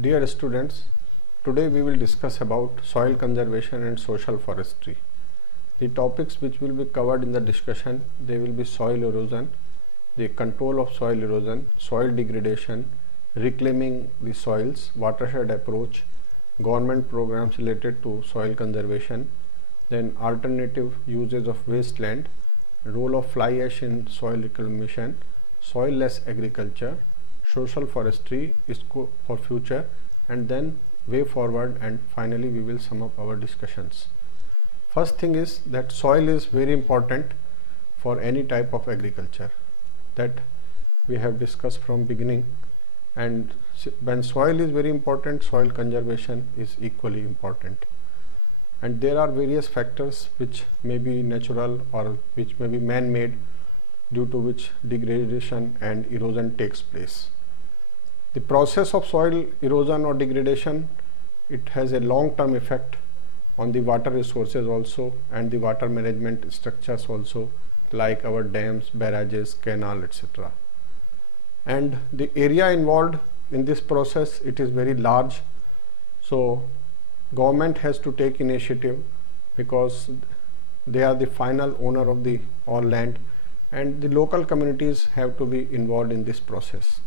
Dear students, today we will discuss about soil conservation and social forestry. The topics which will be covered in the discussion, they will be soil erosion, the control of soil erosion, soil degradation, reclaiming the soils, watershed approach, government programs related to soil conservation, then alternative uses of wasteland, role of fly ash in soil reclamation, soil-less agriculture, social forestry is for future, and then way forward, and finally we will sum up our discussions. First thing is that soil is very important for any type of agriculture, that we have discussed from beginning, and when soil is very important, soil conservation is equally important. And there are various factors which may be natural or which may be man-made, due to which degradation and erosion takes place. The process of soil erosion or degradation, it has a long-term effect on the water resources also, and the water management structures also, like our dams, barrages, canal, etc. And the area involved in this process, it is very large, so government has to take initiative, because they are the final owner of the all land, and the local communities have to be involved in this process.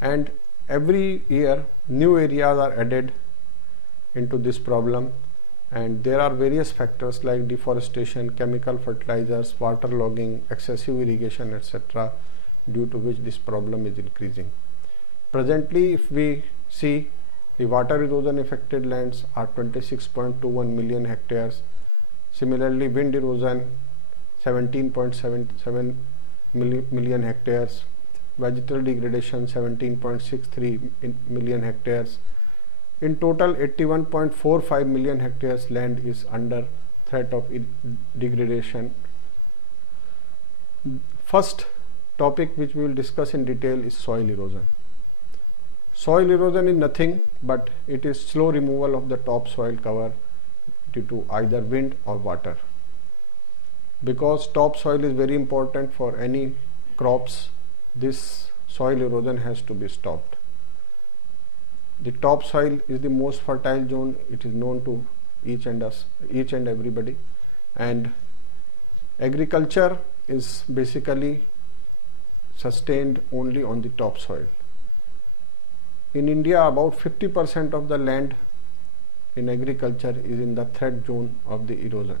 And every year new areas are added into this problem, and there are various factors like deforestation, chemical fertilizers, water logging, excessive irrigation, etc., due to which this problem is increasing. Presently, if we see, the water erosion affected lands are 26.21 million hectares. Similarly, wind erosion 17.77 million hectares, vegetal degradation 17.63 million hectares. In total, 81.45 million hectares land is under threat of degradation. First topic which we will discuss in detail is soil erosion. Soil erosion is nothing but it is slow removal of the topsoil cover due to either wind or water. Because topsoil is very important for any crops, this soil erosion has to be stopped. The topsoil is the most fertile zone, it is known to each and everybody, and agriculture is basically sustained only on the topsoil. In India, about 50% of the land in agriculture is in the threat zone of the erosion.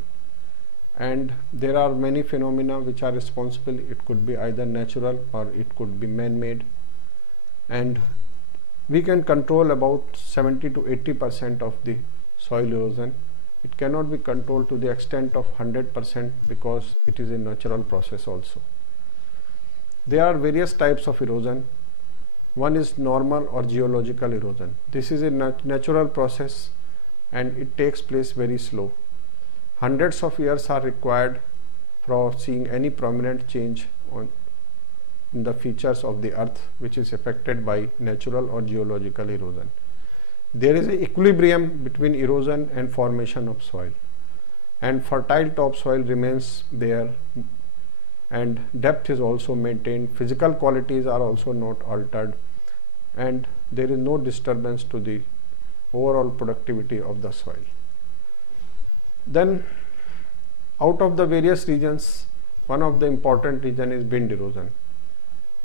And there are many phenomena which are responsible. It could be either natural or it could be man-made. And we can control about 70 to 80% of the soil erosion. It cannot be controlled to the extent of 100% because it is a natural process also. There are various types of erosion. One is normal or geological erosion. This is a natural process and it takes place very slow. Hundreds of years are required for seeing any prominent change in the features of the earth which is affected by natural or geological erosion. There is an equilibrium between erosion and formation of soil, and fertile topsoil remains there, and depth is also maintained, physical qualities are also not altered, and there is no disturbance to the overall productivity of the soil. Then, out of the various regions, one of the important region is wind erosion.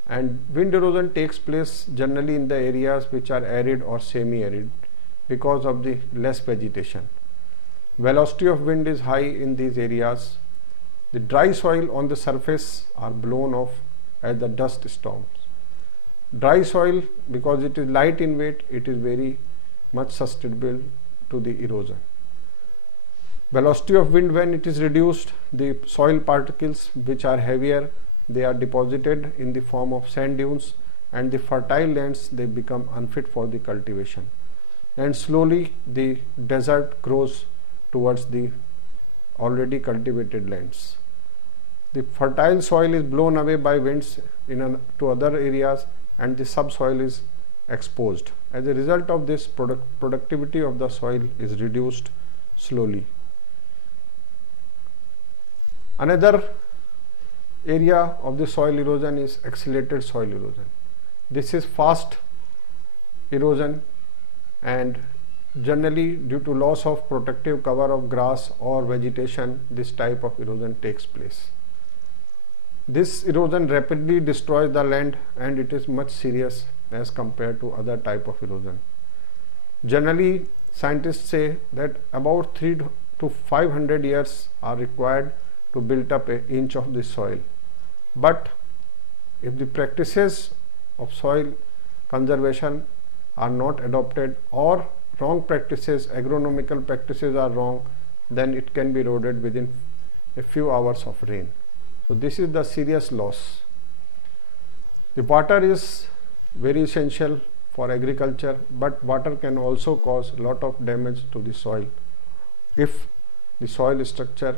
And wind erosion takes place generally in the areas which are arid or semi-arid because of the less vegetation. Velocity of wind is high in these areas. The dry soil on the surface are blown off as the dust storms. Dry soil, because it is light in weight, it is very much susceptible to the erosion. Velocity of wind, when it is reduced, the soil particles which are heavier, they are deposited in the form of sand dunes, and the fertile lands, they become unfit for the cultivation, and slowly the desert grows towards the already cultivated lands. The fertile soil is blown away by winds to other areas, and the subsoil is exposed. As a result of this, productivity of the soil is reduced slowly. Another area of the soil erosion is accelerated soil erosion. This is fast erosion and generally due to loss of protective cover of grass or vegetation, this type of erosion takes place. This erosion rapidly destroys the land and it is much serious as compared to other type of erosion. Generally, scientists say that about 300 to 500 years are required to build up an inch of the soil. But if the practices of soil conservation are not adopted or wrong practices, agronomical practices are wrong, then it can be eroded within a few hours of rain. So this is the serious loss. The water is very essential for agriculture, but water can also cause a lot of damage to the soil if the soil structure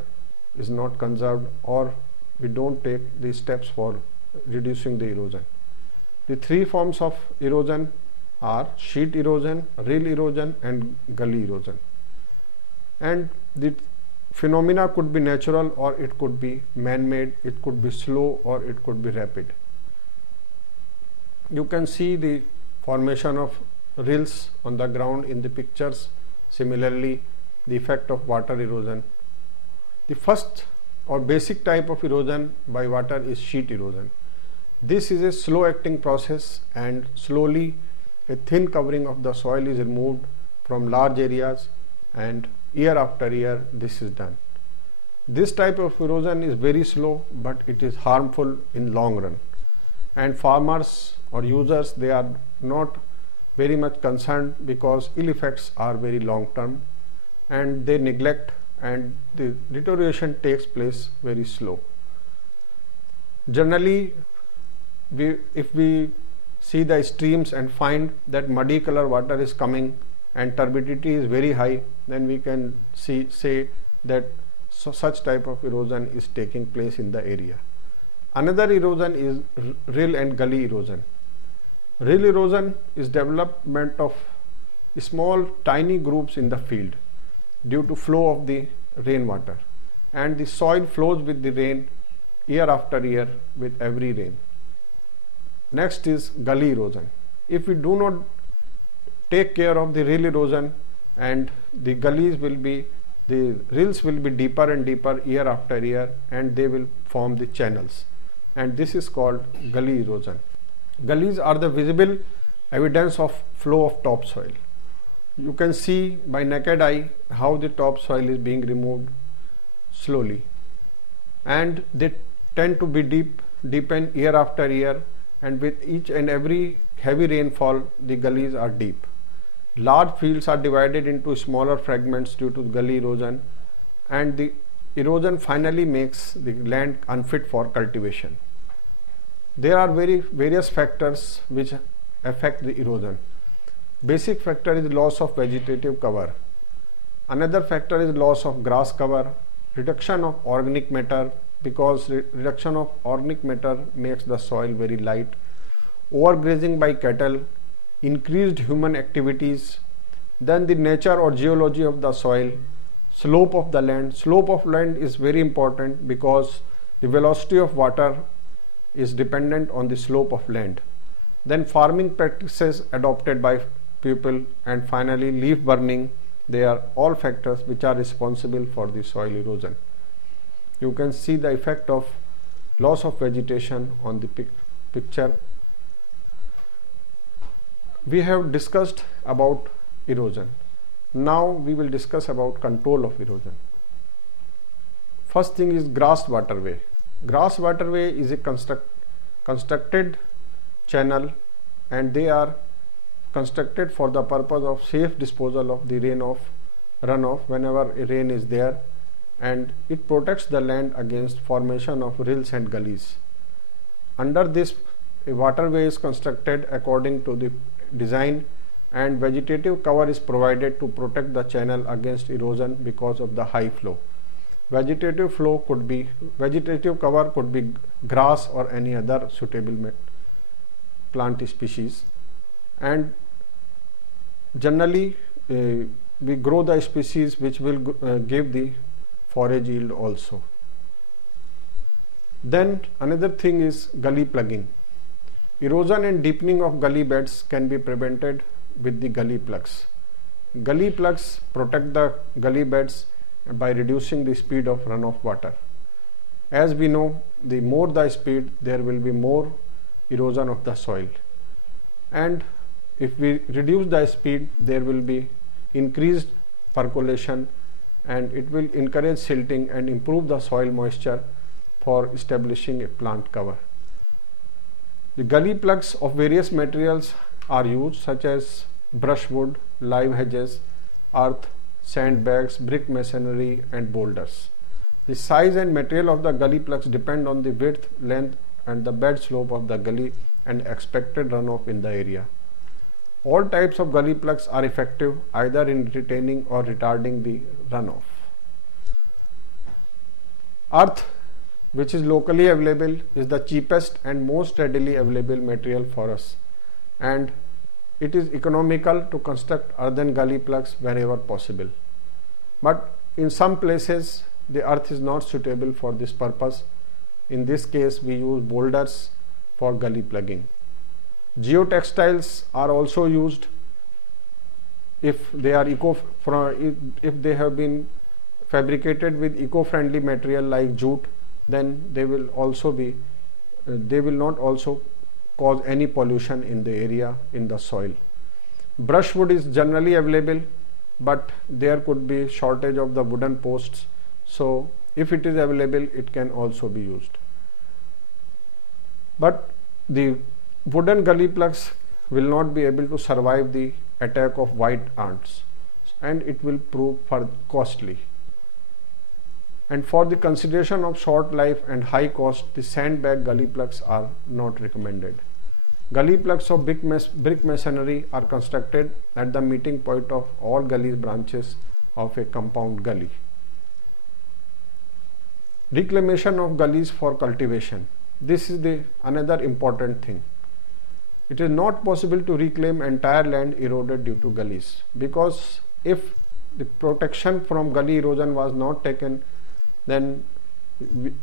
is not conserved or we don't take the steps for reducing the erosion. The three forms of erosion are sheet erosion, rill erosion and gully erosion. And the phenomena could be natural or it could be man-made, it could be slow or it could be rapid. You can see the formation of rills on the ground in the pictures. Similarly, the effect of water erosion. The first or basic type of erosion by water is sheet erosion. This is a slow acting process and slowly a thin covering of the soil is removed from large areas and year after year this is done. This type of erosion is very slow but it is harmful in long run, and farmers or users, they are not very much concerned because ill effects are very long term and they neglect and the deterioration takes place very slow. Generally, if we see the streams and find that muddy color water is coming and turbidity is very high, then we can say that such type of erosion is taking place in the area. Another erosion is rill and gully erosion. Rill erosion is development of small tiny groups in the field due to flow of the rainwater, and the soil flows with the rain year after year with every rain. Next is gully erosion. If we do not take care of the rill erosion, and the rills will be deeper and deeper year after year and they will form the channels, and this is called gully erosion. Gullies are the visible evidence of flow of topsoil. You can see by naked eye how the topsoil is being removed slowly, and they tend to be deepen year after year, and with each and every heavy rainfall the gullies are deep. Large fields are divided into smaller fragments due to gully erosion, and the erosion finally makes the land unfit for cultivation. There are various factors which affect the erosion. Basic factor is loss of vegetative cover. Another factor is loss of grass cover, reduction of organic matter, because reduction of organic matter makes the soil very light, overgrazing by cattle, increased human activities, then the nature or geology of the soil, slope of the land. Slope of land is very important because the velocity of water is dependent on the slope of land. Then farming practices adopted by people, and finally leaf burning. They are all factors which are responsible for the soil erosion. You can see the effect of loss of vegetation on the picture. We have discussed about erosion. Now we will discuss about control of erosion. First thing is grass waterway. Grass waterway is a constructed channel, and they are constructed for the purpose of safe disposal of the runoff whenever a rain is there, and it protects the land against formation of rills and gullies. Under this, a waterway is constructed according to the design, and vegetative cover is provided to protect the channel against erosion because of the high flow. Vegetative cover could be grass or any other suitable plant species, and generally we grow the species which will give the forage yield also. Then another thing is gully plugging. Erosion and deepening of gully beds can be prevented with the gully plugs. Gully plugs protect the gully beds by reducing the speed of runoff water. As we know, the more the speed, there will be more erosion of the soil. And if we reduce the speed, there will be increased percolation, and it will encourage silting and improve the soil moisture for establishing a plant cover. The gully plugs of various materials are used, such as brushwood, live hedges, earth, sandbags, brick masonry and boulders. The size and material of the gully plugs depend on the width, length and the bed slope of the gully and expected runoff in the area. All types of gully plugs are effective either in retaining or retarding the runoff. Earth, which is locally available, is the cheapest and most readily available material for us, and it is economical to construct earthen gully plugs wherever possible. But in some places the earth is not suitable for this purpose. In this case, we use boulders for gully plugging. Geotextiles are also used if they are if they have been fabricated with eco-friendly material like jute, then they will not also cause any pollution in the area, in the soil. Brushwood is generally available, but there could be shortage of the wooden posts, so if it is available, it can also be used. But the wooden gully plugs will not be able to survive the attack of white ants, and it will prove costly. And for the consideration of short life and high cost, the sandbag gully plugs are not recommended. Gully plugs of brick masonry are constructed at the meeting point of all gully branches of a compound gully. Reclamation of gullies for cultivation. This is another important thing. It is not possible to reclaim entire land eroded due to gullies, because if the protection from gully erosion was not taken, then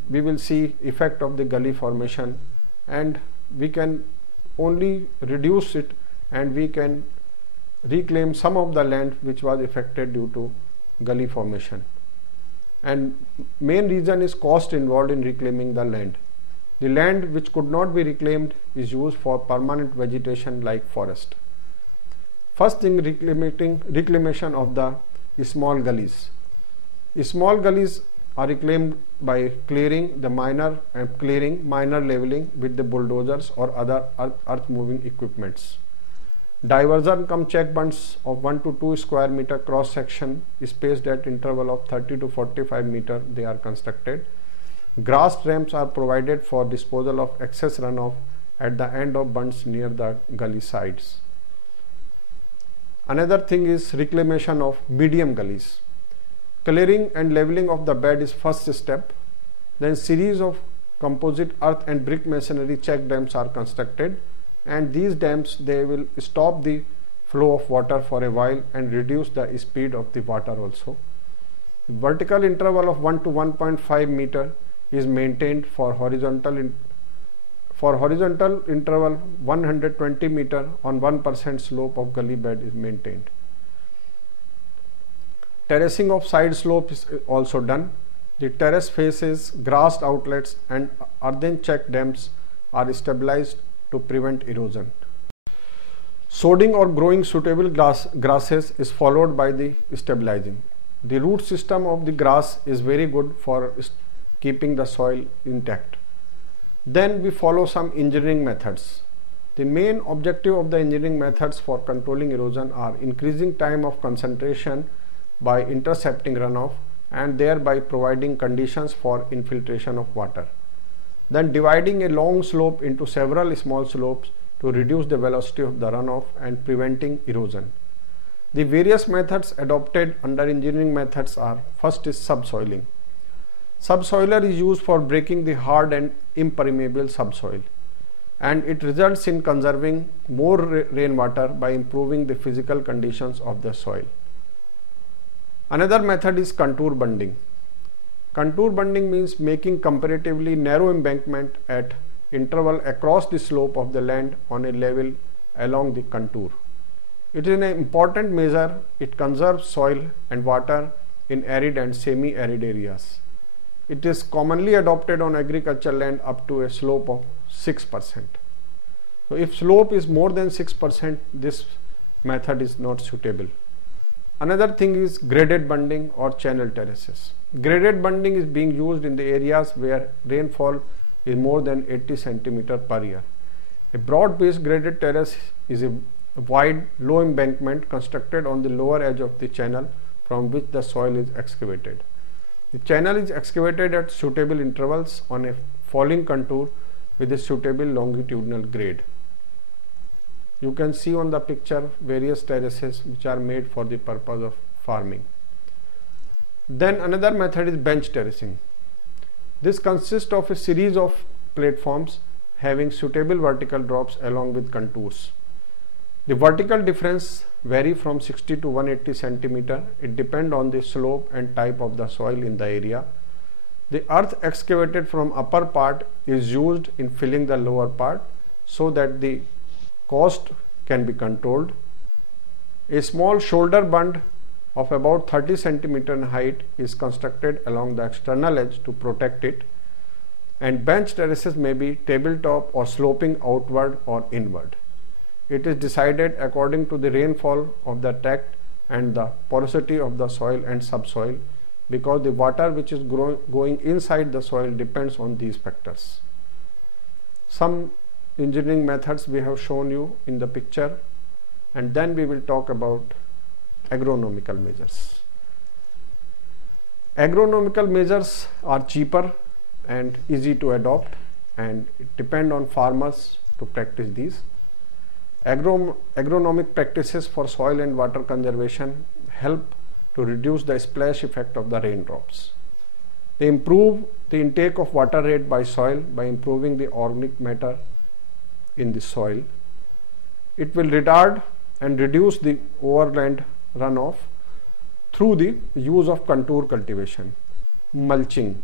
we will see effect of the gully formation, and we can only reduce it, and we can reclaim some of the land which was affected due to gully formation. And main reason is cost involved in reclaiming the land. The land which could not be reclaimed is used for permanent vegetation like forest. First thing, reclamation of the small gullies. Small gullies are reclaimed by clearing minor leveling with the bulldozers or other earth moving equipments. Diversion cum check bunds of 1 to 2 square meter cross section spaced at interval of 30 to 45 meter, they are constructed. Grass ramps are provided for disposal of excess runoff at the end of bunds near the gully sides. Another thing is reclamation of medium gullies. Clearing and leveling of the bed is first step. Then series of composite earth and brick masonry check dams are constructed, and these dams, they will stop the flow of water for a while and reduce the speed of the water also. Vertical interval of 1 to 1.5 meter is maintained. For horizontal interval 120 meter on 1% slope of gully bed is maintained. Terracing of side slope is also done. The terrace faces, grassed outlets and earthen check dams are stabilized to prevent erosion. Sodding or growing suitable grasses is followed by the stabilizing. The root system of the grass is very good for keeping the soil intact. Then we follow some engineering methods. The main objective of the engineering methods for controlling erosion are increasing time of concentration by intercepting runoff and thereby providing conditions for infiltration of water. Then dividing a long slope into several small slopes to reduce the velocity of the runoff and preventing erosion. The various methods adopted under engineering methods are: first is subsoiling. Subsoiler is used for breaking the hard and impermeable subsoil, and it results in conserving more rainwater by improving the physical conditions of the soil. Another method is contour bunding. Contour bunding means making comparatively narrow embankment at interval across the slope of the land on a level along the contour. It is an important measure. It conserves soil and water in arid and semi-arid areas. It is commonly adopted on agricultural land up to a slope of 6%. So if slope is more than 6%, this method is not suitable. Another thing is graded bunding or channel terraces. Graded bunding is being used in the areas where rainfall is more than 80 centimeter per year. A broad-based graded terrace is a wide, low embankment constructed on the lower edge of the channel from which the soil is excavated. The channel is excavated at suitable intervals on a falling contour with a suitable longitudinal grade. You can see on the picture various terraces which are made for the purpose of farming. Then another method is bench terracing. This consists of a series of platforms having suitable vertical drops along with contours. The vertical difference vary from 60 to 180 centimeter. It depends on the slope and type of the soil in the area. The earth excavated from upper part is used in filling the lower part so that the cost can be controlled. A small shoulder bund of about 30 centimeter in height is constructed along the external edge to protect it, and bench terraces may be tabletop or sloping outward or inward. It is decided according to the rainfall of the tract and the porosity of the soil and subsoil, because the water which is going inside the soil depends on these factors. Some engineering methods we have shown you in the picture, and then we will talk about agronomical measures. Agronomical measures are cheaper and easy to adopt, and it depends on farmers to practice these. Agronomic practices for soil and water conservation help to reduce the splash effect of the raindrops. They improve the intake of water rate by soil by improving the organic matter in the soil. It will retard and reduce the overland runoff through the use of contour cultivation, mulching,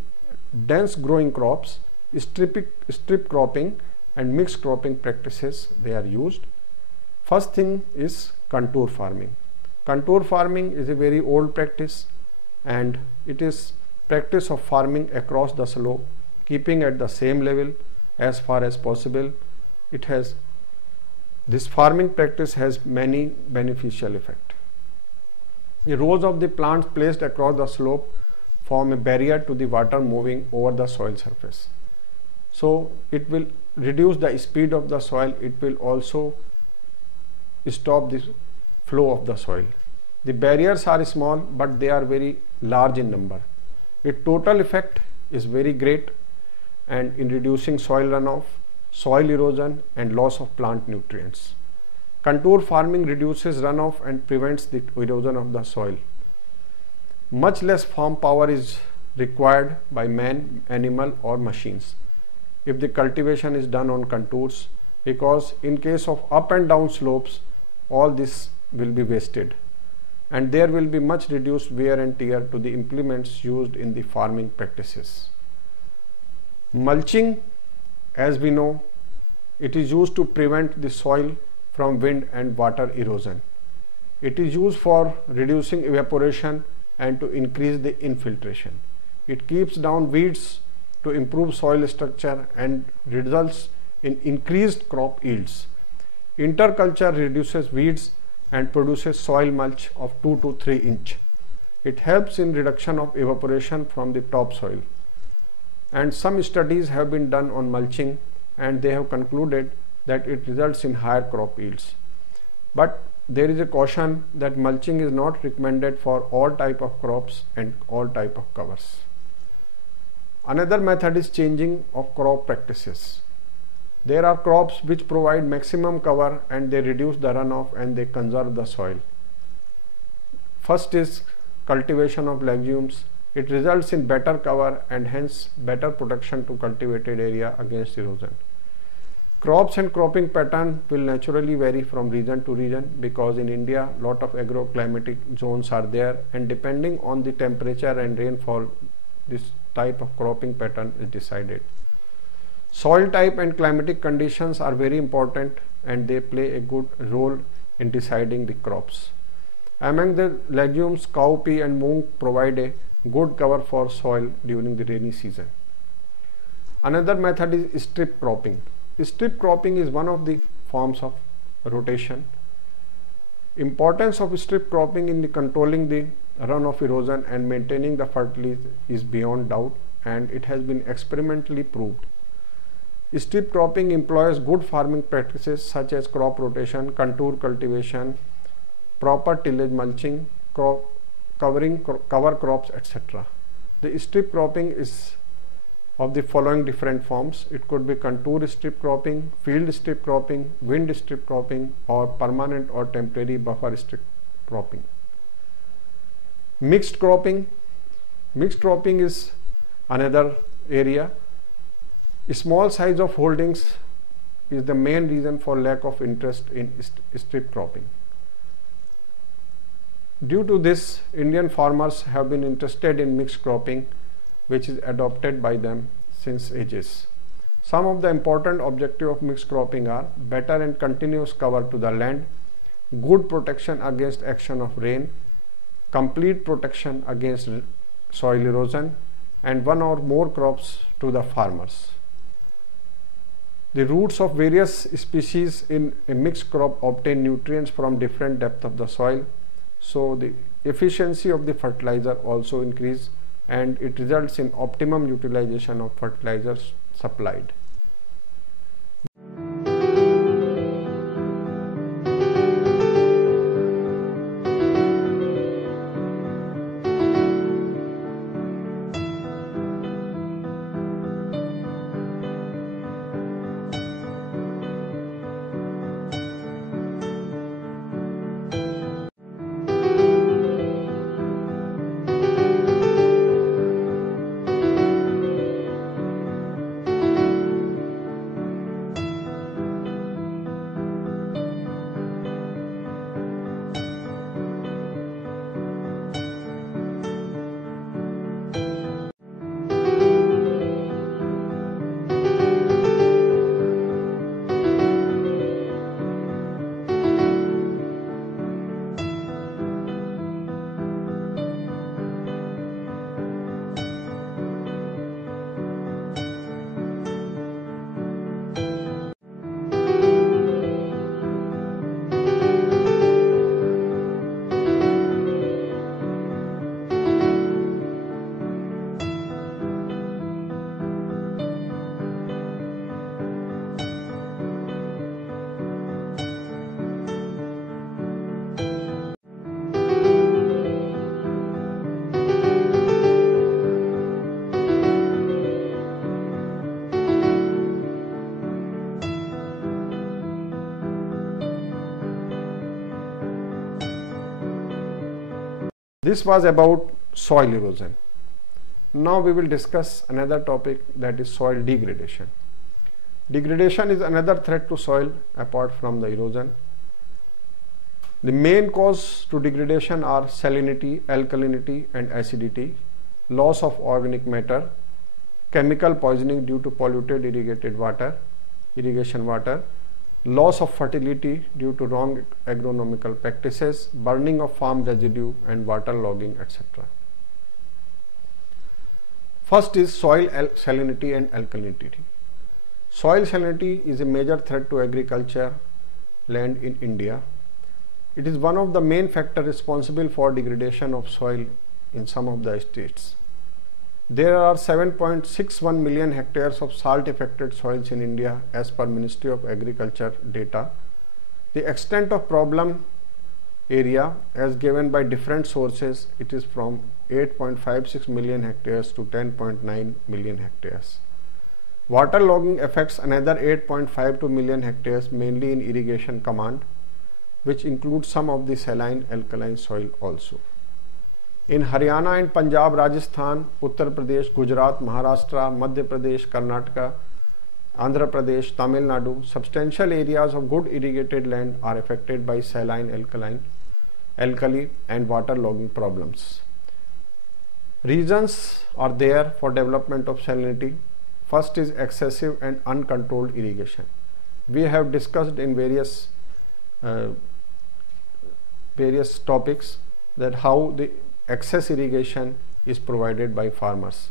dense growing crops, strip cropping and mixed cropping practices they are used. First thing is contour farming. Contour farming is a very old practice, and it is practice of farming across the slope, keeping at the same level as far as possible. This farming practice has many beneficial effects. The rows of the plants placed across the slope form a barrier to the water moving over the soil surface. So it will reduce the speed of the soil. It will also stop the flow of the soil. The barriers are small, but they are very large in number. Its total effect is very great, and in reducing soil runoff, soil erosion and loss of plant nutrients. Contour farming reduces runoff and prevents the erosion of the soil. Much less farm power is required by man, animal or machines if the cultivation is done on contours, because in case of up and down slopes, all this will be wasted, and there will be much reduced wear and tear to the implements used in the farming practices. Mulching, as we know, it is used to prevent the soil from wind and water erosion. It is used for reducing evaporation and to increase the infiltration. It keeps down weeds to improve soil structure and results in increased crop yields. Interculture reduces weeds and produces soil mulch of 2 to 3 inch. It helps in reduction of evaporation from the topsoil. And some studies have been done on mulching, and they have concluded that it results in higher crop yields. But there is a caution that mulching is not recommended for all type of crops and all type of covers. Another method is changing of crop practices. There are crops which provide maximum cover and they reduce the runoff and they conserve the soil. First is cultivation of legumes. It results in better cover and hence better protection to cultivated area against erosion. Crops and cropping pattern will naturally vary from region to region, because in India lot of agroclimatic zones are there, and depending on the temperature and rainfall, this type of cropping pattern is decided. Soil type and climatic conditions are very important, and they play a good role in deciding the crops. Among the legumes, cowpea and moong provide a good cover for soil during the rainy season. Another method is strip cropping. Strip cropping is one of the forms of rotation. Importance of strip cropping in controlling the runoff erosion and maintaining the fertility is beyond doubt, and it has been experimentally proved. Strip cropping employs good farming practices such as crop rotation, contour cultivation, proper tillage, mulching, cover crops, etc. The strip cropping is of the following different forms. It could be contour strip cropping, field strip cropping, wind strip cropping, or permanent or temporary buffer strip cropping. Mixed cropping. Mixed cropping is another area. Small size of holdings is the main reason for lack of interest in strip cropping. Due to this, Indian farmers have been interested in mixed cropping, which is adopted by them since ages. Some of the important objectives of mixed cropping are better and continuous cover to the land, good protection against action of rain, complete protection against soil erosion, and one or more crops to the farmers. The roots of various species in a mixed crop obtain nutrients from different depth of the soil, so the efficiency of the fertilizer also increase, and it results in optimum utilization of fertilizers supplied. This was about soil erosion. Now we will discuss another topic, that is soil degradation. Degradation is another threat to soil apart from the erosion. The main cause to degradation are salinity, alkalinity and acidity, loss of organic matter, chemical poisoning due to polluted irrigation water, loss of fertility due to wrong agronomical practices, burning of farm residue and water logging, etc. First is soil salinity and alkalinity. Soil salinity is a major threat to agriculture land in India. It is one of the main factors responsible for degradation of soil in some of the states. There are 7.61 million hectares of salt affected soils in India as per Ministry of Agriculture data. The extent of problem area as given by different sources, it is from 8.56 million hectares to 10.9 million hectares. Water logging affects another 8.52 million hectares, mainly in irrigation command, which includes some of the saline alkaline soil also. In Haryana and Punjab, Rajasthan, Uttar Pradesh, Gujarat, Maharashtra, Madhya Pradesh, Karnataka, Andhra Pradesh, Tamil Nadu, substantial areas of good irrigated land are affected by saline alkali and water logging problems. Reasons are there for development of salinity. First is excessive and uncontrolled irrigation. We have discussed in various various topics, that how the excess irrigation is provided by farmers.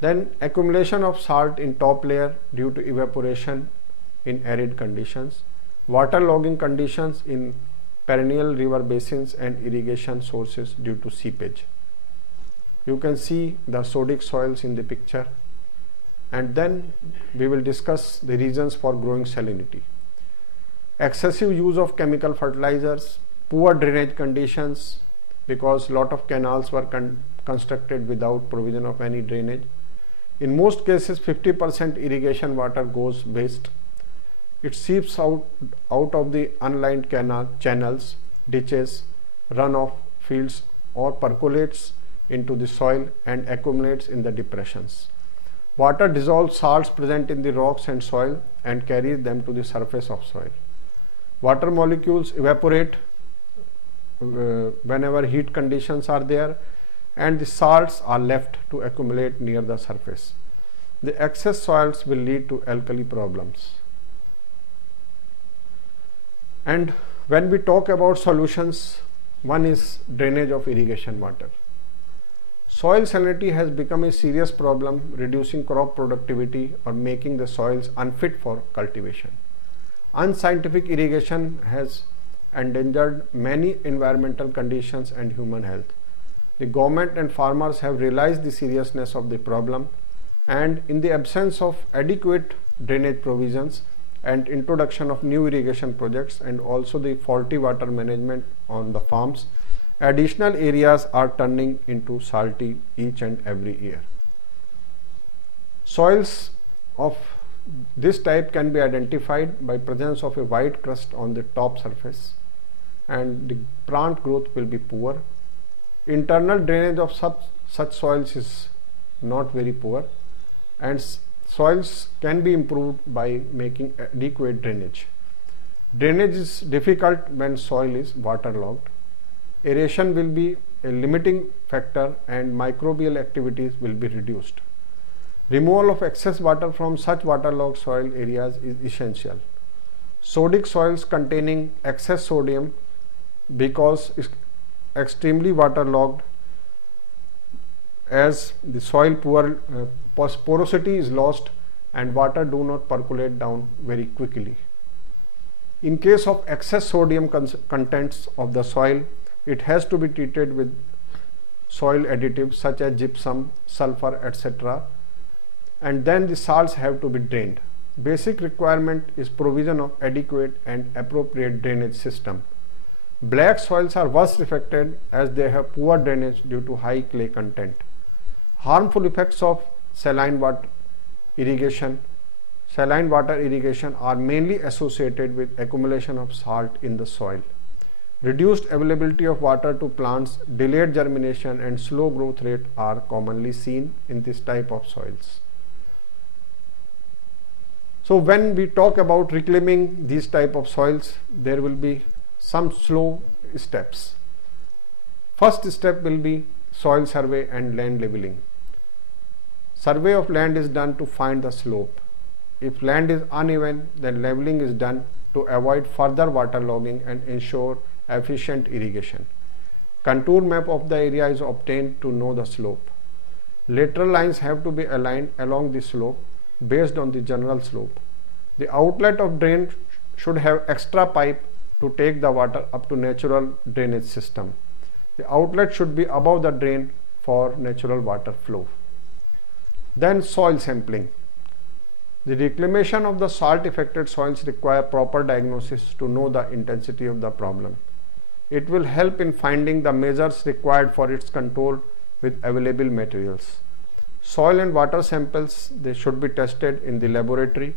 Then accumulation of salt in top layer due to evaporation in arid conditions, water logging conditions in perennial river basins and irrigation sources due to seepage. You can see the sodic soils in the picture, and then we will discuss the reasons for growing salinity. Excessive use of chemical fertilizers, poor drainage conditions because lot of canals were constructed without provision of any drainage. In most cases 50% irrigation water goes waste. It seeps out of the unlined channels, ditches, runoff fields, or percolates into the soil and accumulates in the depressions. Water dissolves salts present in the rocks and soil and carries them to the surface of soil. Water molecules evaporate whenever heat conditions are there, and the salts are left to accumulate near the surface. The excess salts will lead to alkali problems. And when we talk about solutions, one is drainage of irrigation water. Soil salinity has become a serious problem, reducing crop productivity or making the soils unfit for cultivation. Unscientific irrigation has endangered many environmental conditions and human health. The government and farmers have realized the seriousness of the problem, and in the absence of adequate drainage provisions and introduction of new irrigation projects and also the faulty water management on the farms, additional areas are turning into salty each and every year. Soils of this type can be identified by presence of a white crust on the top surface, and the plant growth will be poor. Internal drainage of such soils is not very poor, and soils can be improved by making adequate drainage. Drainage is difficult when soil is waterlogged. Aeration will be a limiting factor and microbial activities will be reduced. Removal of excess water from such waterlogged soil areas is essential. Sodic soils containing excess sodium, because extremely waterlogged, as the soil porosity is lost and water do not percolate down very quickly. In case of excess sodium contents of the soil, it has to be treated with soil additives such as gypsum, sulfur, etc. and then the salts have to be drained. Basic requirement is provision of adequate and appropriate drainage system. Black soils are worst affected as they have poor drainage due to high clay content. Harmful effects of saline water irrigation are mainly associated with accumulation of salt in the soil. Reduced availability of water to plants, delayed germination and slow growth rate are commonly seen in this type of soils. So when we talk about reclaiming these type of soils, there will be some slow steps. First step will be soil survey and land leveling. Survey of land is done to find the slope. If land is uneven, then leveling is done to avoid further waterlogging and ensure efficient irrigation. Contour map of the area is obtained to know the slope. Lateral lines have to be aligned along the slope based on the general slope. The outlet of drain should have extra pipe to take the water up to natural drainage system. The outlet should be above the drain for natural water flow. Then soil sampling. The reclamation of the salt affected soils require proper diagnosis to know the intensity of the problem. It will help in finding the measures required for its control with available materials. Soil and water samples, they should be tested in the laboratory.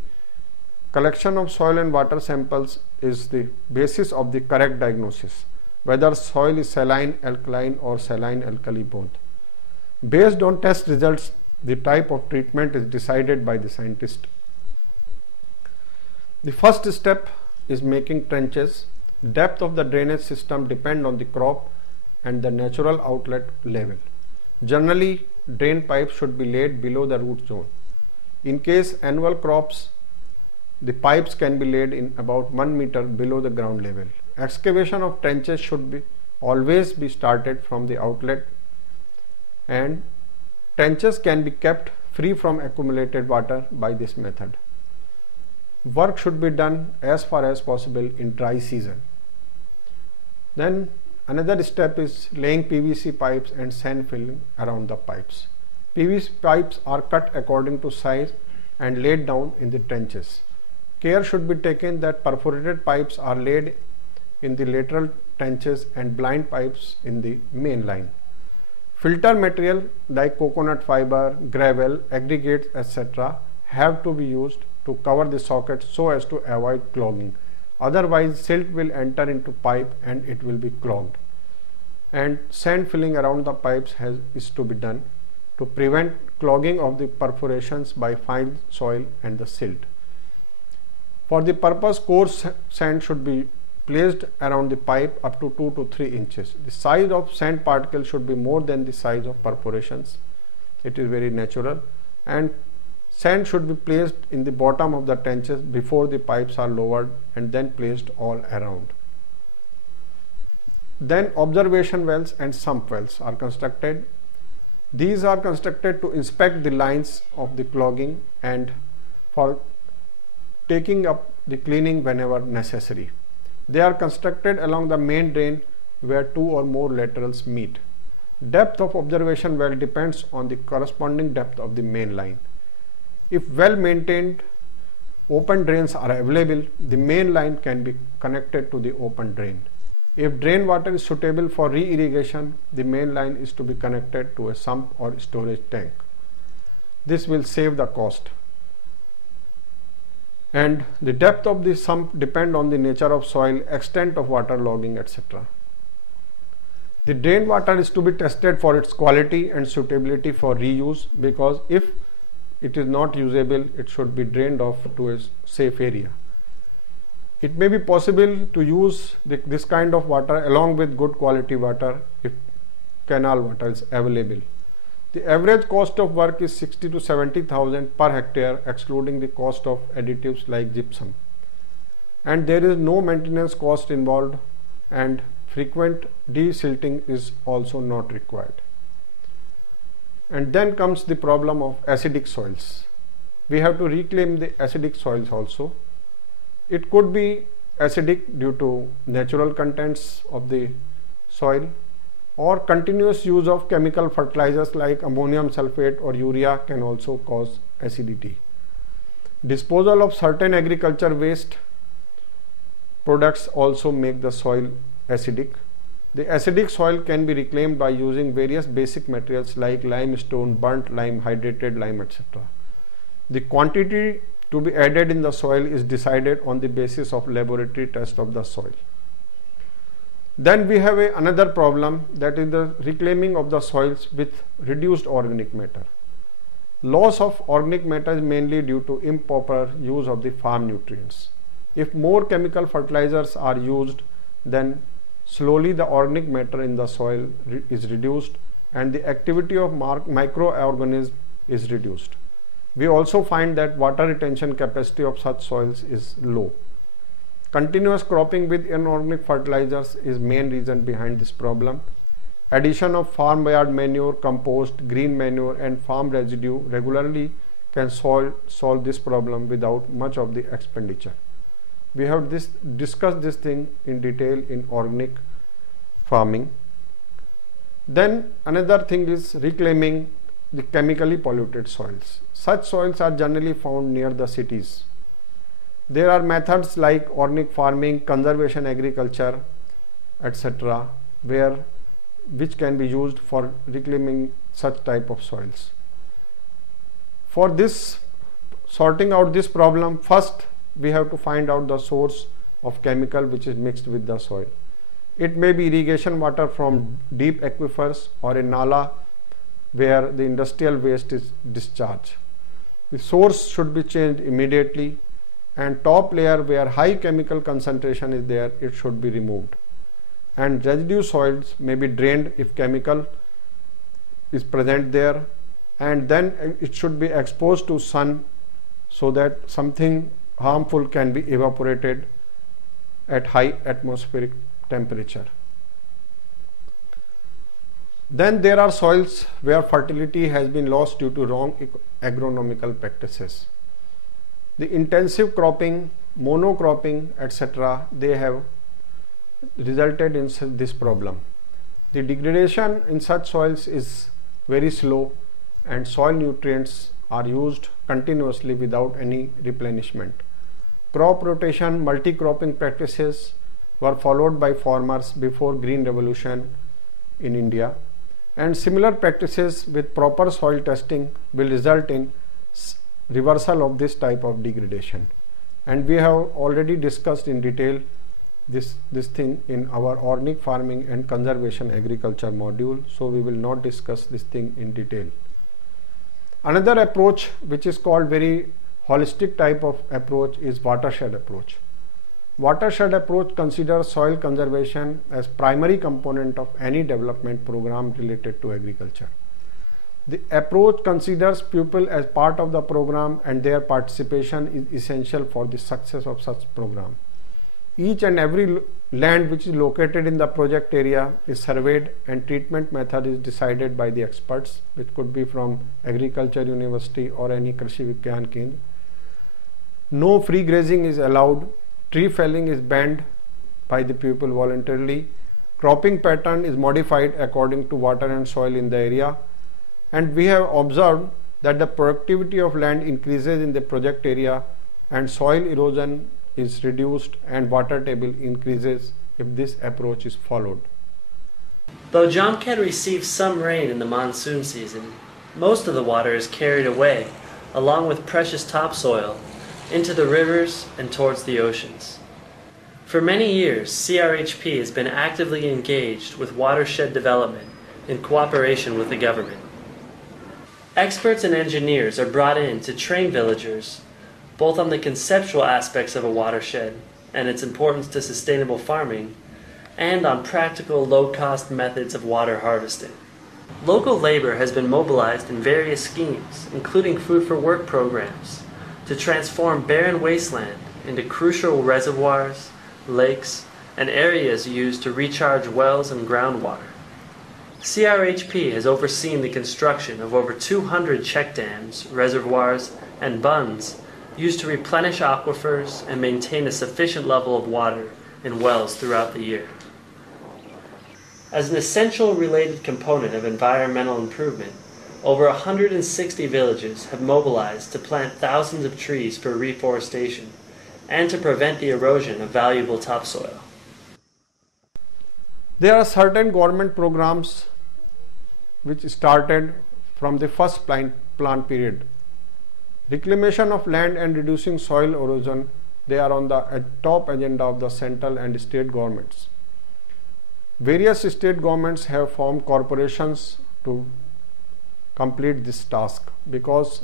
Collection of soil and water samples is the basis of the correct diagnosis, whether soil is saline, alkaline or saline alkali both. Based on test results, the type of treatment is decided by the scientist. The first step is making trenches. Depth of the drainage system depend on the crop and the natural outlet level. Generally, drain pipes should be laid below the root zone. In case annual crops, the pipes can be laid in about 1 meter below the ground level. Excavation of trenches should always be started from the outlet, and trenches can be kept free from accumulated water by this method. Work should be done as far as possible in dry season. Then another step is laying PVC pipes and sand filling around the pipes. PVC pipes are cut according to size and laid down in the trenches. Care should be taken that perforated pipes are laid in the lateral trenches and blind pipes in the main line. Filter material like coconut fiber, gravel, aggregates, etc. have to be used to cover the sockets so as to avoid clogging. Otherwise, silt will enter into pipe and it will be clogged. And sand filling around the pipes is to be done to prevent clogging of the perforations by fine soil and the silt. For the purpose, coarse sand should be placed around the pipe up to 2 to 3 inches. The size of sand particle should be more than the size of perforations. It is very natural, and sand should be placed in the bottom of the trenches before the pipes are lowered and then placed all around. Then observation wells and sump wells are constructed. These are constructed to inspect the lines of the clogging and for taking up the cleaning whenever necessary. They are constructed along the main drain where 2 or more laterals meet. Depth of observation well depends on the corresponding depth of the main line. If well maintained open drains are available, the main line can be connected to the open drain. If drain water is suitable for re-irrigation, the main line is to be connected to a sump or storage tank. This will save the cost. And the depth of the sump depend on the nature of soil, extent of water logging, etc. The drain water is to be tested for its quality and suitability for reuse, because if it is not usable, it should be drained off to a safe area. It may be possible to use this kind of water along with good quality water if canal water is available. The average cost of work is 60 to 70,000 per hectare, excluding the cost of additives like gypsum. And there is no maintenance cost involved, and frequent desilting is also not required. And then comes the problem of acidic soils. We have to reclaim the acidic soils also. It could be acidic due to natural contents of the soil, or continuous use of chemical fertilizers like ammonium sulfate or urea can also cause acidity. Disposal of certain agriculture waste products also make the soil acidic. The acidic soil can be reclaimed by using various basic materials like limestone, burnt lime, hydrated lime, etc. The quantity to be added in the soil is decided on the basis of laboratory test of the soil. Then we have another problem, that is the reclaiming of the soils with reduced organic matter. Loss of organic matter is mainly due to improper use of the farm nutrients. If more chemical fertilizers are used, then slowly the organic matter in the soil is reduced and the activity of microorganisms is reduced. We also find that water retention capacity of such soils is low. Continuous cropping with inorganic fertilizers is main reason behind this problem. Addition of farmyard manure, compost, green manure and farm residue regularly can solve this problem without much of the expenditure. We have discussed this thing in detail in organic farming. Then another thing is reclaiming the chemically polluted soils. Such soils are generally found near the cities. There are methods like organic farming, conservation agriculture, etc., which can be used for reclaiming such type of soils. For this, sorting out this problem, first we have to find out the source of chemical which is mixed with the soil. It may be irrigation water from deep aquifers or a nala where the industrial waste is discharged. The source should be changed immediately, and top layer where high chemical concentration is there, it should be removed. And residue soils may be drained if chemical is present there, and then it should be exposed to sun so that something harmful can be evaporated, at high atmospheric temperature. Then there are soils where fertility has been lost due to wrong agronomical practices. The intensive cropping, monocropping, etc., they have resulted in this problem. The degradation in such soils is very slow and soil nutrients are used continuously without any replenishment. Crop rotation, multi-cropping practices were followed by farmers before Green Revolution in India, and similar practices with proper soil testing will result in reversal of this type of degradation. And we have already discussed in detail this thing in our organic farming and conservation agriculture module, so we will not discuss this thing in detail. Another approach which is called very holistic type of approach is watershed approach. Watershed approach considers soil conservation as primary component of any development program related to agriculture. The approach considers people as part of the program and their participation is essential for the success of such program. Each and every land which is located in the project area is surveyed and treatment method is decided by the experts, which could be from agriculture university or any Krishi Vigyan Kendra. No free grazing is allowed. Tree felling is banned by the people voluntarily. Cropping pattern is modified according to water and soil in the area. And we have observed that the productivity of land increases in the project area and soil erosion is reduced and water table increases if this approach is followed. Though Jamkhed receives some rain in the monsoon season, most of the water is carried away, along with precious topsoil, into the rivers and towards the oceans. For many years, CRHP has been actively engaged with watershed development in cooperation with the government. Experts and engineers are brought in to train villagers both on the conceptual aspects of a watershed and its importance to sustainable farming, and on practical low-cost methods of water harvesting. Local labor has been mobilized in various schemes, including food for work programs, to transform barren wasteland into crucial reservoirs, lakes, and areas used to recharge wells and groundwater. CRHP has overseen the construction of over 200 check dams, reservoirs, and bunds used to replenish aquifers and maintain a sufficient level of water in wells throughout the year. As an essential related component of environmental improvement, over 160 villages have mobilized to plant thousands of trees for reforestation and to prevent the erosion of valuable topsoil. There are certain government programs which started from the first plan period. Reclamation of land and reducing soil erosion, they are on the top agenda of the central and state governments. Various state governments have formed corporations to complete this task because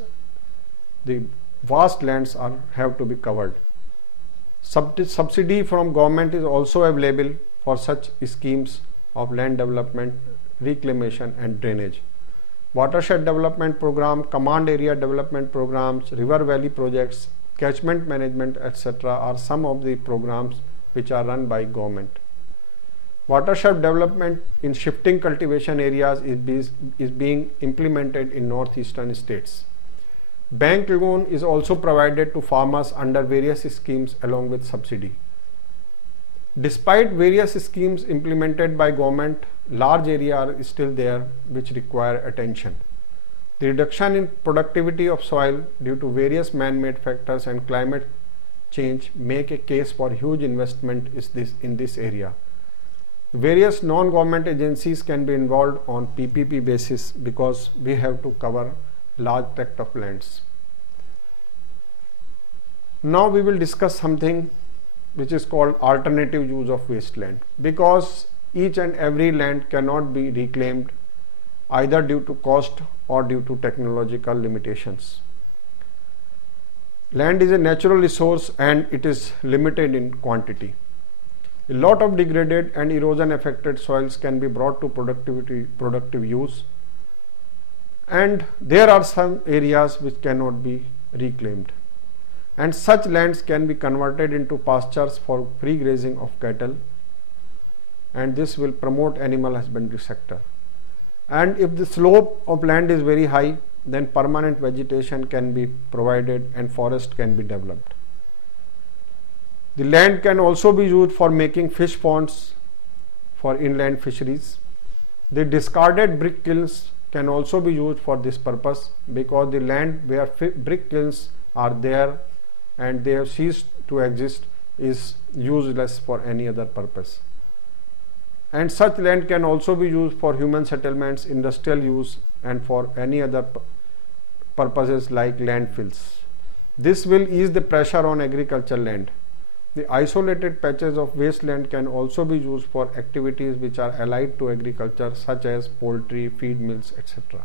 the vast lands have to be covered. Subsidy from government is also available for such schemes of land development, reclamation and drainage. Watershed development program, command area development programs, river valley projects, catchment management, etc. are some of the programs which are run by government. Watershed development in shifting cultivation areas is being implemented in northeastern states. Bank loan is also provided to farmers under various schemes along with subsidy. Despite various schemes implemented by government, large areas are still there which require attention. The reduction in productivity of soil due to various man-made factors and climate change make a case for huge investment in this area. Various non-government agencies can be involved on PPP basis because we have to cover large tract of lands. Now we will discuss something which is called alternative use of wasteland, because each and every land cannot be reclaimed either due to cost or due to technological limitations. Land is a natural resource and it is limited in quantity. A lot of degraded and erosion affected soils can be brought to productive use, and there are some areas which cannot be reclaimed. and such lands can be converted into pastures for free grazing of cattle, and this will promote animal husbandry sector. And if the slope of land is very high, then permanent vegetation can be provided and forest can be developed. The land can also be used for making fish ponds for inland fisheries. The discarded brick kilns can also be used for this purpose, because the land where brick kilns are there and they have ceased to exist is useless for any other purpose. And such land can also be used for human settlements, industrial use, and for any other purposes like landfills. This will ease the pressure on agricultural land. The isolated patches of wasteland can also be used for activities which are allied to agriculture, such as poultry, feed mills, etc.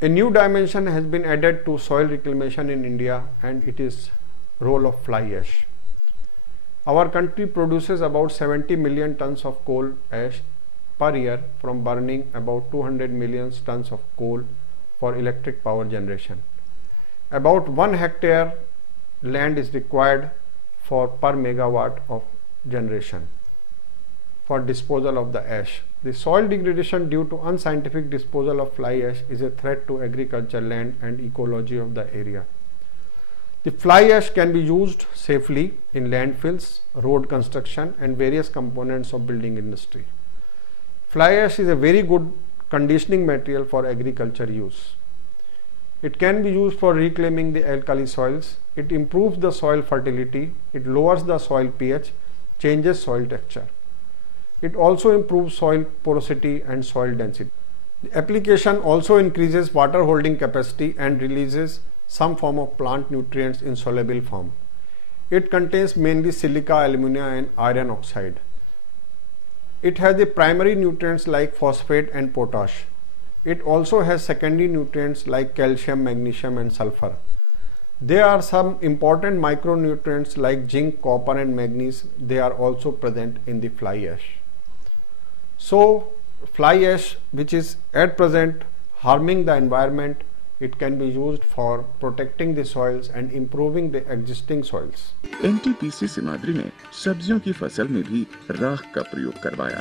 A new dimension has been added to soil reclamation in India, and it is role of fly ash. Our country produces about 70 million tons of coal ash per year from burning about 200 million tons of coal for electric power generation. About 1 hectare land is required for per megawatt of generation for disposal of the ash. The soil degradation due to unscientific disposal of fly ash is a threat to agricultural land and ecology of the area. The fly ash can be used safely in landfills, road construction, and various components of building industry. Fly ash is a very good conditioning material for agriculture use. It can be used for reclaiming the alkali soils. It improves the soil fertility. It lowers the soil pH, changes soil texture. It also improves soil porosity and soil density. The application also increases water holding capacity and releases some form of plant nutrients in soluble form. It contains mainly silica, alumina, and iron oxide. It has the primary nutrients like phosphate and potash. It also has secondary nutrients like calcium, magnesium, and sulfur. There are some important micronutrients like zinc, copper, and manganese. They are also present in the fly ash. So, fly ash, which is at present harming the environment, it can be used for protecting the soils and improving the existing soils. NTPC Simhadri ने सब्जियों की फसल में भी राख का प्रयोग करवाया।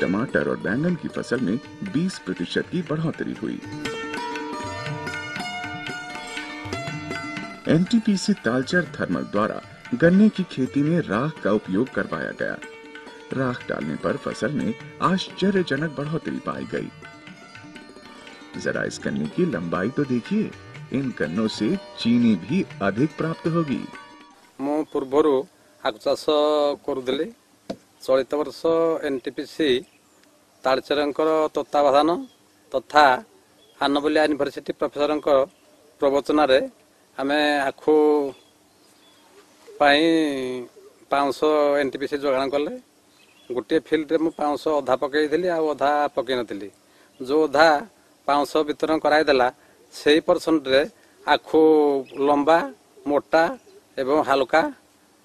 टमाटर और बैंगन की फसल में 20% की बढ़ोतरी हुई। एनटीपीसी तालचर थर्मल द्वारा गन्ने की खेती में राख का उपयोग करवाया गया। राख डालने पर फसल में आश्चर्यजनक बढ़ोतरी पाई गई। जरा इस गन्ने की लंबाई तो देखिए, इन गन्नों से चीनी भी अधिक प्राप्त होगी। मु पूर्वरु आगु चाष करुदले चलित वर्ष एनटीपीसी तालचेरंकर तत्वावधान तथा आनबुलिया यूनिवर्सिटी प्रोफेसर प्रवचन रे आमे आखु पाई 500 एनटीपीसी जोगाण कले। गोटे फील्ड रे मु 500 अधा पकईली आ अधा पकई नथिली। जो अधा 500 वितरण कराई देला सेही परसेंट रे आखु लंबा, मोटा एवं हल्का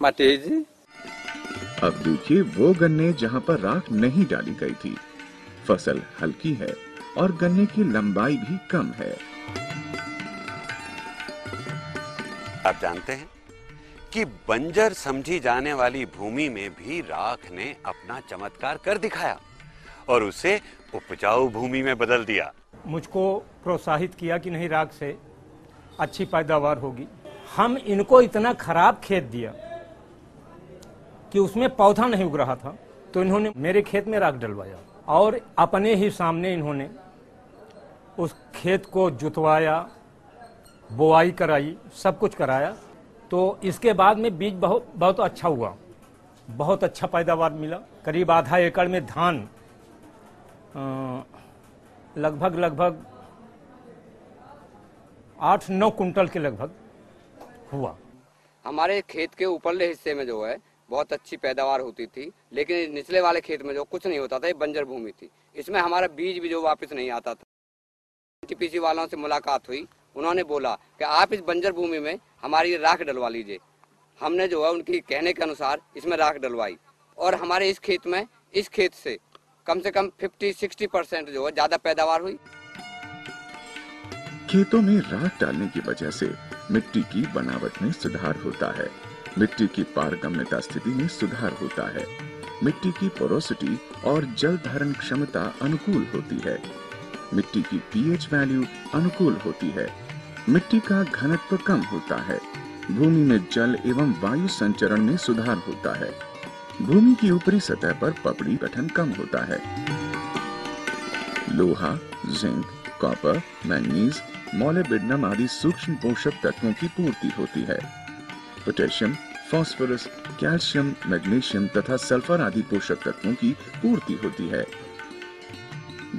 माटी है। अब देखिए वो गन्ने जहां पर राख नहीं डाली गई थी। फसल हल्की है और गन्ने की लंबाई भी कम है। आप जानते हैं कि बंजर समझी जाने वाली भूमि में भी राख ने अपना चमत्कार कर दिखाया और उसे उपजाऊ भूमि में बदल दिया। मुझको प्रोत्साहित किया कि नहीं, राख से अच्छी पैदावार होगी। हम इनको इतना खराब खेत दिया कि उसमें पौधा नहीं उग रहा था, तो इन्होंने मेरे खेत में राख डलवाया और अपने ही सामने इन्होंने उस खेत को जुतवाया, बोआई कराई, सब कुछ कराया। तो इसके बाद में बीज बहुत अच्छा हुआ, बहुत अच्छा पैदावार मिला। करीब आधा एकड़ में धान लगभग 8-9 कुंटल के लगभग हुआ। हमारे खेत के ऊपरले हिस्से में जो है बहुत अच्छी पैदावार होती थी, लेकिन निचले वाले खेत में जो कुछ नहीं होता था, ये बंजर भूमि थी। इसमें हमारा बीज भी जो वापस नहीं आता था। एनटीपीसी वालों से मुलाकात हुई, उन्होंने बोला कि आप इस बंजर भूमि में हमारी राख डलवा लीजिए। हमने जो है उनकी कहने के अनुसार इसमें राख डलवाई और हमारे इस खेत से कम 50-60% जो है ज्यादा पैदावार हुई। खेतों में राख डालने की वजह से मिट्टी की बनावट में सुधार होता है, मिट्टी की पारगम्यता स्थिति में सुधार होता है, मिट्टी की पोरोसिटी और जल धारण क्षमता अनुकूल होती है, मिट्टी की पीएच वैल्यू अनुकूल होती है, मिट्टी का घनत्व कम होता है, भूमि में जल एवं वायु संचरण में सुधार होता है, भूमि की ऊपरी सतह पर पपड़ी गठन कम होता है, लोहा, जिंक, कॉपर, मैंगनीज, मोलिब्डेनम आदि सूक्ष्म पोषक तत्वों की पूर्ति होती है, पोटेशियम, फास्फोरस, कैल्शियम, मैग्नीशियम तथा सल्फर आदि पोषक तत्वों की पूर्ति होती है।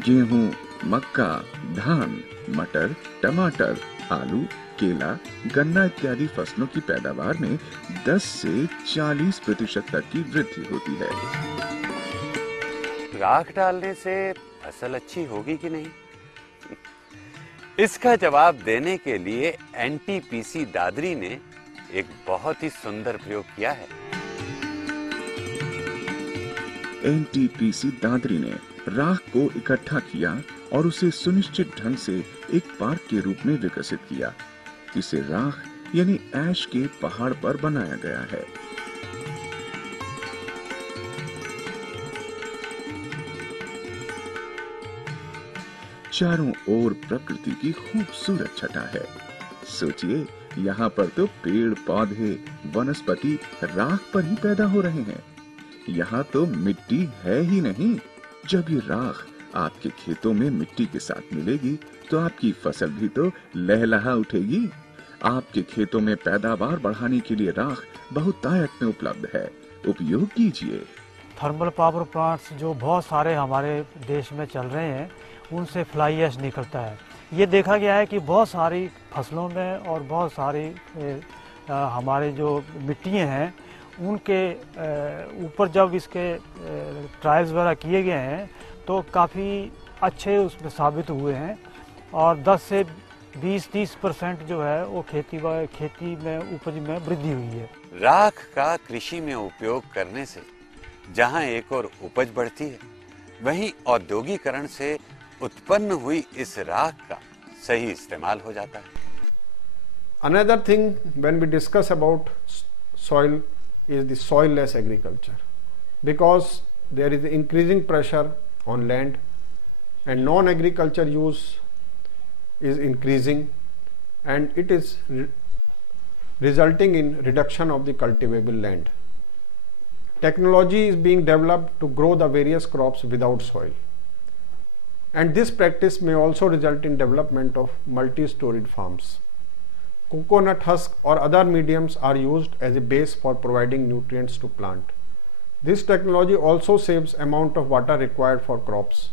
गेहूं, मक्का, धान, मटर, टमाटर, आलू, केला, गन्ना इत्यादि फसलों की पैदावार में 10 से 40% तक की वृद्धि होती है। राख डालने से फसल अच्छी होगी कि नहीं? इसका जवाब देने के लिए एनटीपीसी दादरी ने एक बहुत ही सुंदर प्रयोग किया है। एनटीपीसी दादरी ने राख को इकट्ठा किया और उसे सुनिश्चित ढंग से एक पार्क के रूप में विकसित किया। इसे राख यानी ऐश के पहाड़ पर बनाया गया है। चारों ओर प्रकृति की खूबसूरत छटा है। सोचिए, यहाँ पर तो पेड़ पौधे वनस्पति राख पर ही पैदा हो रहे हैं। यहाँ तो मिट्टी है ही नहीं। जब ये राख आपके खेतों में मिट्टी के साथ मिलेगी तो आपकी फसल भी तो लहलहा उठेगी। आपके खेतों में पैदावार बढ़ाने के लिए राख बहुतायत में उपलब्ध है, उपयोग कीजिए। थर्मल पावर प्लांट्स जो बहुत सारे हमारे देश में चल रहे हैं, उनसे फ्लाई ऐश निकलता है। ये देखा गया है कि बहुत सारी फसलों में और बहुत सारी हमारे जो मिट्टियाँ हैं उनके ऊपर जब इसके ट्रायल्स वगैरह किए गए हैं तो काफ़ी अच्छे उसमें साबित हुए हैं और 10 से 20-30% जो है वो खेती में उपज में वृद्धि हुई है। राख का कृषि में उपयोग करने से जहां एक और उपज बढ़ती है, वहीं औद्योगिकरण से उत्पन्न हुई इस राख का सही इस्तेमाल हो जाता है। Another thing when we discuss about soil is the soil-less agriculture, because there is increasing pressure on land and non-agriculture use is increasing and it is resulting in reduction of the cultivable land. Technology is being developed to grow the various crops without soil, and this practice may also result in development of multi-storied farms. Coconut husk or other mediums are used as a base for providing nutrients to plant. This technology also saves amount of water required for crops,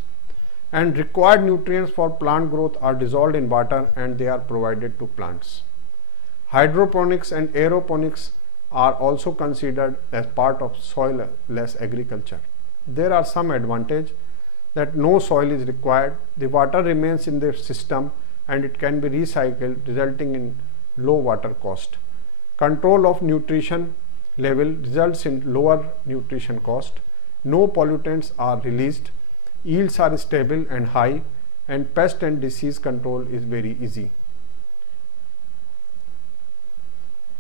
and required nutrients for plant growth are dissolved in water and they are provided to plants. Hydroponics and aeroponics are also considered as part of soil-less agriculture. There are some advantages that no soil is required, the water remains in the system and it can be recycled, resulting in low water cost. Control of nutrition level results in lower nutrition cost. No pollutants are released. Yields are stable and high, and pest and disease control is very easy.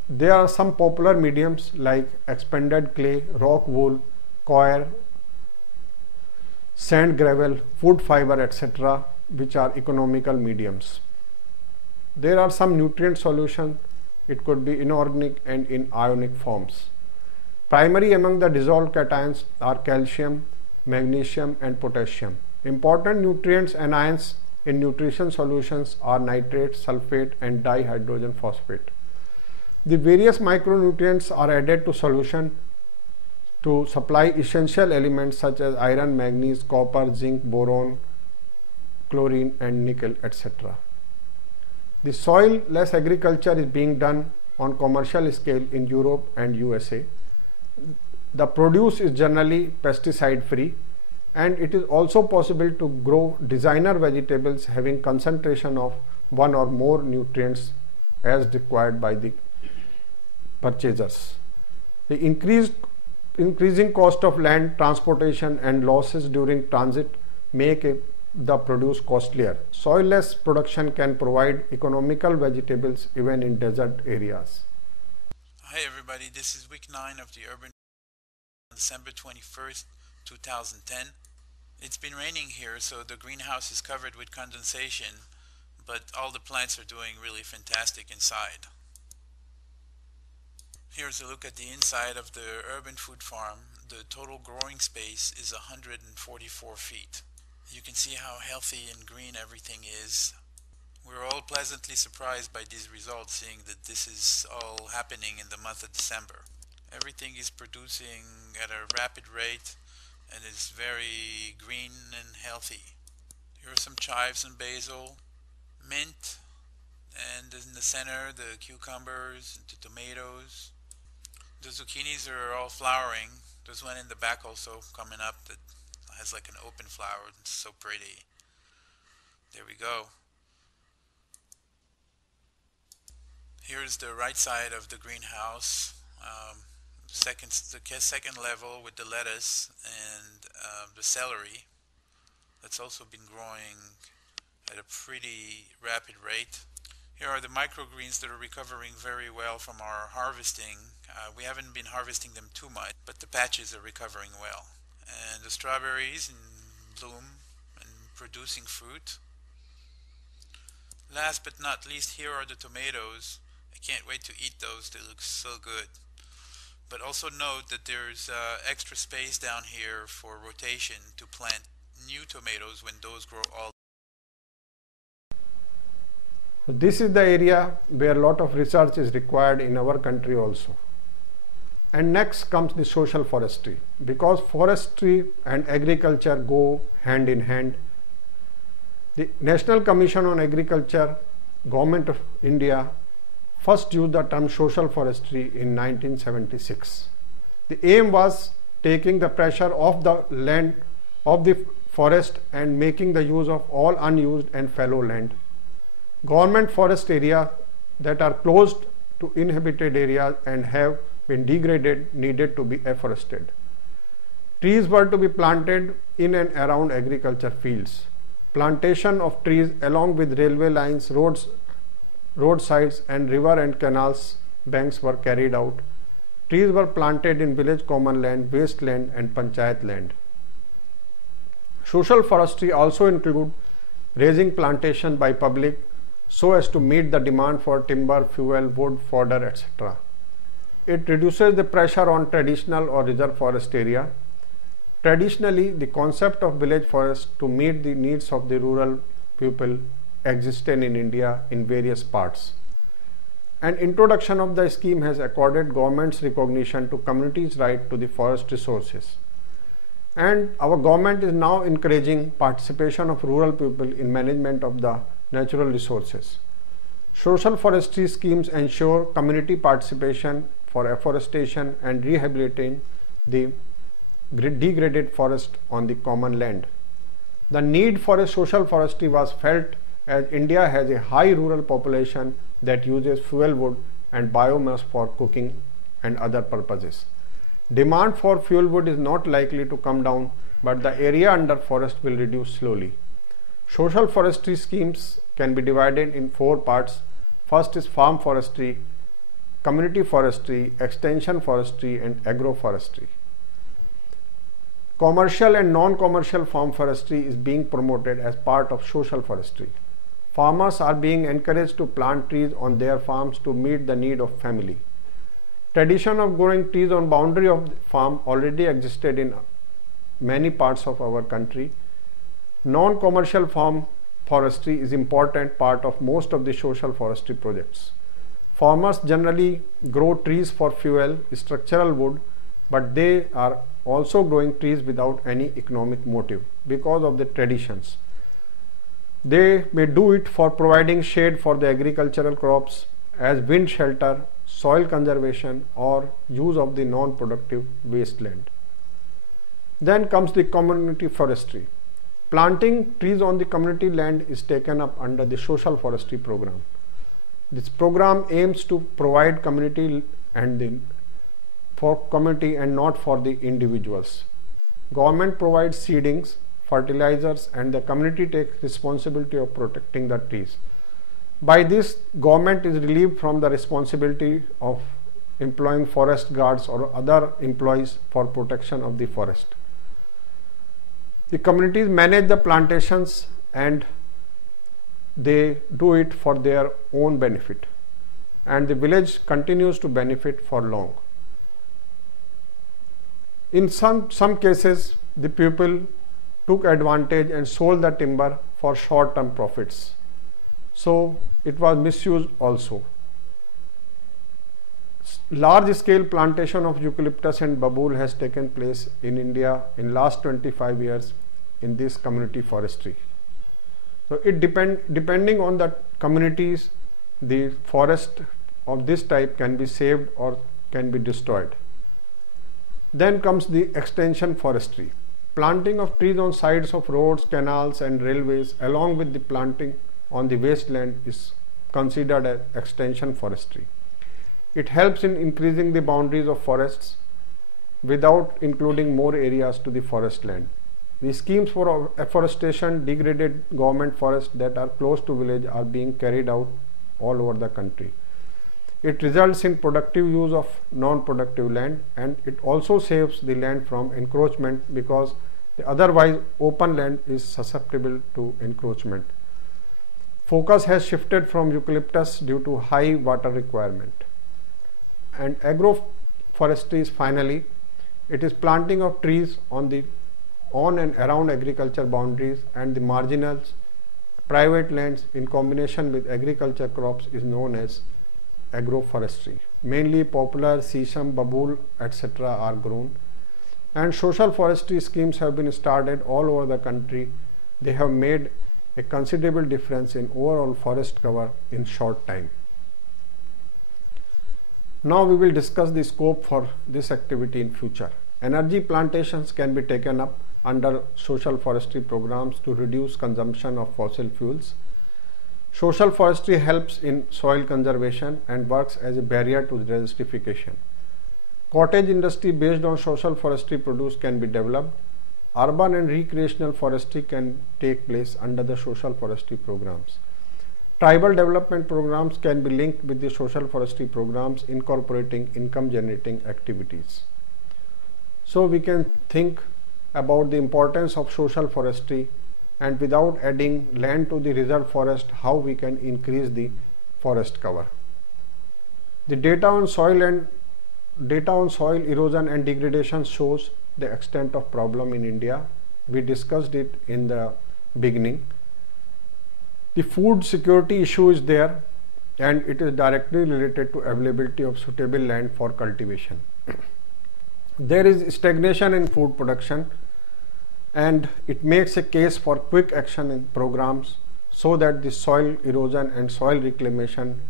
There are some popular mediums like expanded clay, rock wool, coir, sand gravel, wood fiber, etc., which are economical mediums. There are some nutrient solutions. It could be inorganic and in ionic forms. Primary among the dissolved cations are calcium, magnesium and potassium. Important nutrients and ions in nutrition solutions are nitrate, sulfate and dihydrogen phosphate. The various micronutrients are added to solution to supply essential elements such as iron, manganese, copper, zinc, boron, chlorine and nickel, etc. The soil-less agriculture is being done on commercial scale in Europe and USA. The produce is generally pesticide free, and it is also possible to grow designer vegetables having concentration of one or more nutrients as required by the purchasers. The increasing cost of land transportation and losses during transit make a the produce costlier. Soilless production can provide economical vegetables even in desert areas. Hi everybody, this is week 9 of the Urban on December 21st, 2010. It's been raining here, so the greenhouse is covered with condensation, but all the plants are doing really fantastic inside. Here's a look at the inside of the urban food farm. The total growing space is 144 feet. You can see how healthy and green everything is. We're all pleasantly surprised by these results, seeing that this is all happening in the month of December. Everything is producing at a rapid rate and is very green and healthy. Here are some chives and basil, mint, and in the center the cucumbers, the tomatoes. The zucchinis are all flowering. There's one in the back also coming up that has like an open flower. It's so pretty. There we go. Here's the right side of the greenhouse. The second level with the lettuce and the celery. That's also been growing at a pretty rapid rate. Here are the microgreens that are recovering very well from our harvesting. We haven't been harvesting them too much, but the patches are recovering well. And the strawberries in bloom and producing fruit. Last but not least, here are the tomatoes. I can't wait to eat those, they look so good. But also note that there's extra space down here for rotation to plant new tomatoes when those grow all. This is the area where a lot of research is required in our country also. And next comes the social forestry. Because forestry and agriculture go hand in hand, the National Commission on Agriculture, Government of India, first used the term social forestry in 1976. The aim was taking the pressure off the land of the forest and making the use of all unused and fallow land. Government forest areas that are close to inhabited areas and have been degraded needed to be afforested. Trees were to be planted in and around agriculture fields. Plantation of trees along with railway lines, roadsides and river and canals banks were carried out. Trees were planted in village common land, waste land and panchayat land. Social forestry also include raising plantation by public so as to meet the demand for timber, fuel, wood, fodder, etc. It reduces the pressure on traditional or reserve forest area. Traditionally, the concept of village forest to meet the needs of the rural people existed in India in various parts. An introduction of the scheme has accorded government's recognition to communities' right to the forest resources. And our government is now encouraging participation of rural people in management of the natural resources. Social forestry schemes ensure community participation for afforestation and rehabilitating the degraded forest on the common land. The need for a social forestry was felt as India has a high rural population that uses fuel wood and biomass for cooking and other purposes. Demand for fuel wood is not likely to come down, but the area under forest will reduce slowly. Social forestry schemes can be divided in 4 parts. First is farm forestry, community forestry, extension forestry and agroforestry. Commercial and non-commercial farm forestry is being promoted as part of social forestry. Farmers are being encouraged to plant trees on their farms to meet the need of family. Tradition of growing trees on boundary of the farm already existed in many parts of our country. Non-commercial farm forestry is important part of most of the social forestry projects. Farmers generally grow trees for fuel, structural wood, but they are also growing trees without any economic motive because of the traditions. They may do it for providing shade for the agricultural crops, as wind shelter, soil conservation or use of the non-productive wasteland. Then comes the community forestry. Planting trees on the community land is taken up under the social forestry program. This program aims to provide community and for community and not for the individuals. Government provides seedings, fertilizers, and the community takes responsibility of protecting the trees. By this, government is relieved from the responsibility of employing forest guards or other employees for protection of the forest. The communities manage the plantations and they do it for their own benefit, and the village continues to benefit for long. In some cases, the people took advantage and sold the timber for short-term profits. So it was misused also. Large-scale plantation of eucalyptus and babool has taken place in India in last 25 years in this community forestry. So it depending on the communities, the forest of this type can be saved or can be destroyed. Then comes the extension forestry. Planting of trees on sides of roads, canals and railways along with the planting on the wasteland is considered as extension forestry. It helps in increasing the boundaries of forests without including more areas to the forest land. The schemes for afforestation degraded government forests that are close to village are being carried out all over the country. It results in productive use of non-productive land, and it also saves the land from encroachment because the otherwise open land is susceptible to encroachment. Focus has shifted from eucalyptus due to high water requirement. And agroforestry is finally, it is planting of trees on and around agriculture boundaries and the marginal private lands in combination with agriculture crops is known as agroforestry. Mainly poplar, sesame, babool, etc. are grown, and social forestry schemes have been started all over the country. They have made a considerable difference in overall forest cover in short time. Now we will discuss the scope for this activity in future. Energy plantations can be taken up under social forestry programs to reduce consumption of fossil fuels. Social forestry helps in soil conservation and works as a barrier to desertification. Cottage industry based on social forestry produce can be developed. Urban and recreational forestry can take place under the social forestry programs. Tribal development programs can be linked with the social forestry programs incorporating income generating activities. So we can think about the importance of social forestry, and without adding land to the reserve forest, how we can increase the forest cover. The data on soil erosion and degradation shows the extent of problem in India. We discussed it in the beginning. The food security issue is there, and it is directly related to availability of suitable land for cultivation. There is stagnation in food production, and it makes a case for quick action in programs so that the soil erosion and soil reclamation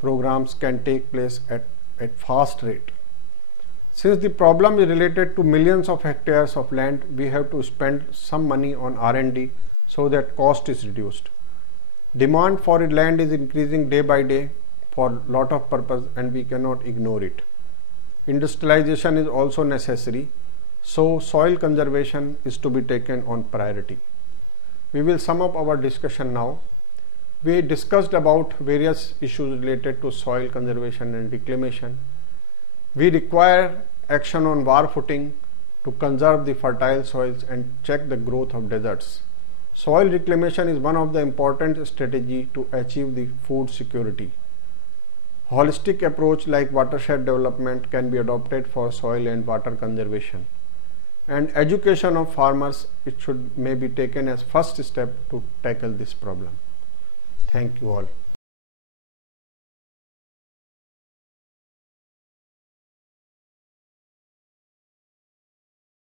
programs can take place at a fast rate. Since the problem is related to millions of hectares of land, we have to spend some money on R&D so that cost is reduced. Demand for land is increasing day by day for lot of purpose, and we cannot ignore it. Industrialization is also necessary, so soil conservation is to be taken on priority. We will sum up our discussion now. We discussed about various issues related to soil conservation and reclamation. We require action on war footing to conserve the fertile soils and check the growth of deserts. Soil reclamation is one of the important strategies to achieve the food security. Holistic approach like watershed development can be adopted for soil and water conservation. And education of farmers, may be taken as first step to tackle this problem. Thank you all.